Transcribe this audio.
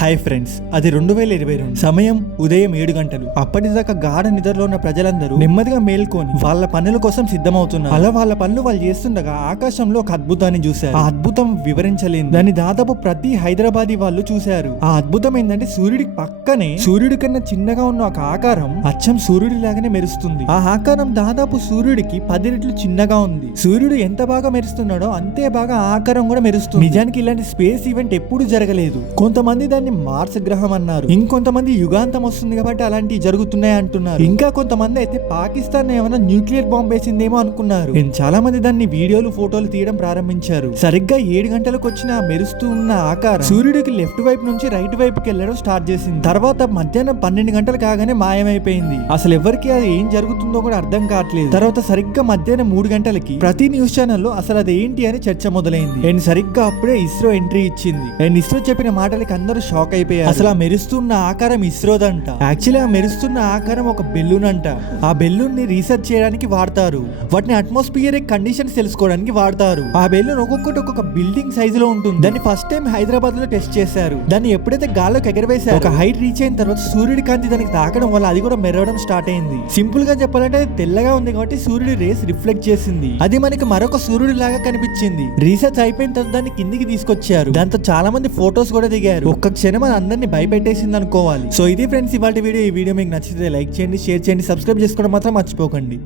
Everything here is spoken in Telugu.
హాయ్ ఫ్రెండ్స్, అది 2022 సమయం ఉదయం 7 గంటలు. అప్పటిదాకా గాఢ నిద్రలో ఉన్న ప్రజలందరూ నెమ్మదిగా మేల్కొని వాళ్ళ పనుల కోసం సిద్ధమవుతున్నారు. అలా వాళ్ళ పనులు వాళ్ళు చేస్తుండగా ఆకాశంలో ఒక అద్భుతాన్ని చూశారు. ఆ అద్భుతం వివరించలేదు. దాన్ని దాదాపు ప్రతి హైదరాబాదీ వాళ్ళు చూశారు. ఆ అద్భుతం ఏంటంటే సూర్యుడికి పక్కనే సూర్యుడి కన్నా చిన్నగా ఉన్న ఒక ఆకారం అచ్చం సూర్యుడి లాగానే మెరుస్తుంది. ఆ ఆకారం దాదాపు సూర్యుడికి 10 రెట్లు చిన్నగా ఉంది. సూర్యుడు ఎంత బాగా మెరుస్తున్నాడో అంతే బాగా ఆకారం కూడా మెరుస్తుంది. నిజానికి ఇలాంటి స్పేస్ ఈవెంట్ ఎప్పుడు జరగలేదు. కొంతమంది దాన్ని మార్స్ గ్రహం అన్నారు, ఇంకొంతమంది యుగాంతం వస్తుంది కాబట్టి అలాంటివి జరుగుతున్నాయి అంటున్నారు. ఇంకా కొంతమంది అయితే పాకిస్తాన్ ఏమైనా న్యూక్లియర్ బాంబ్ వేసిందేమో అనుకున్నారు. చాలా మంది దాన్ని వీడియోలు ఫోటోలు తీయడం ప్రారంభించారు. సరిగ్గా 7 గంటలకు వచ్చిన మెరుస్తూ ఉన్న ఆకారం సూర్యుడికి లెఫ్ట్ వైపు నుంచి రైట్ వైపుకి వెళ్ళడం స్టార్ట్ చేసింది. తర్వాత మధ్యాహ్నం 12 గంటలు కాగానే మాయమైపోయింది. అసలు ఎవరికి అది ఏం జరుగుతుందో కూడా అర్థం కావట్లేదు. తర్వాత సరిగ్గా మధ్యాహ్నం 3 గంటలకి ప్రతి న్యూస్ ఛానల్లో అసలు అది ఏంటి అని చర్చ మొదలైంది. అండ్ సరిగ్గా అప్పుడే ఇస్రో ఎంట్రీ ఇచ్చింది. అండ్ ఇస్రో చెప్పిన మాటలకి అందరూ షాక్ అయిపోయారు. అసలు ఆ మెరుస్తున్న ఆకారం ఇస్రోదంట. యాక్చువల్లీ ఆ మెరుస్తున్న ఆకారం ఒక బెలూన్ అంట. ఆ బెలూన్ ని రీసెర్చ్ చేయడానికి వాడతారు. వాటిని అట్మాస్ఫియరిక్ కండిషన్స్ తెలుసుకోవడానికి వాడతారు. ఆ బెలూన్ ఒక్కొక్కటి ఒక్కొక్క బిల్డింగ్ సైజ్ లో ఉంటుంది. దాన్ని ఫస్ట్ టైం హైదరాబాద్ లో టెస్ట్ చేశారు. దాన్ని ఎప్పుడైతే గాల్లోకి ఎగరవేశారు, ఒక హైట్ రీచ్ అయిన తర్వాత సూర్యుడి కాంతి దానికి తాకడం వల్ల అది కూడా మెరవడం స్టార్ట్ అయింది. సింపుల్ గా చెప్పాలంటే అది తెల్లగా ఉంది కాబట్టి సూర్యుడి రేస్ రిఫ్లెక్ట్ చేసింది. అది మనకి మరొక సూర్యుడి లాగా కనిపించింది. రీసెర్చ్ అయిపోయిన తర్వాత దాన్ని కిందికి తీసుకొచ్చారు. దాంతో చాలా మంది ఫోటోస్ కూడా దిగారు. ఒక్క క్షణం అందరినీ భయపెట్టేసింది అనుకోవాలి. సో ఇది ఫ్రెండ్స్ ఇవాళ వీడియో. ఈ వీడియో మీకు నచ్చితే లైక్ చేయండి, షేర్ చేయండి, సబ్స్క్రైబ్ చేసుకోవడం మాత్రం మర్చిపోకండి.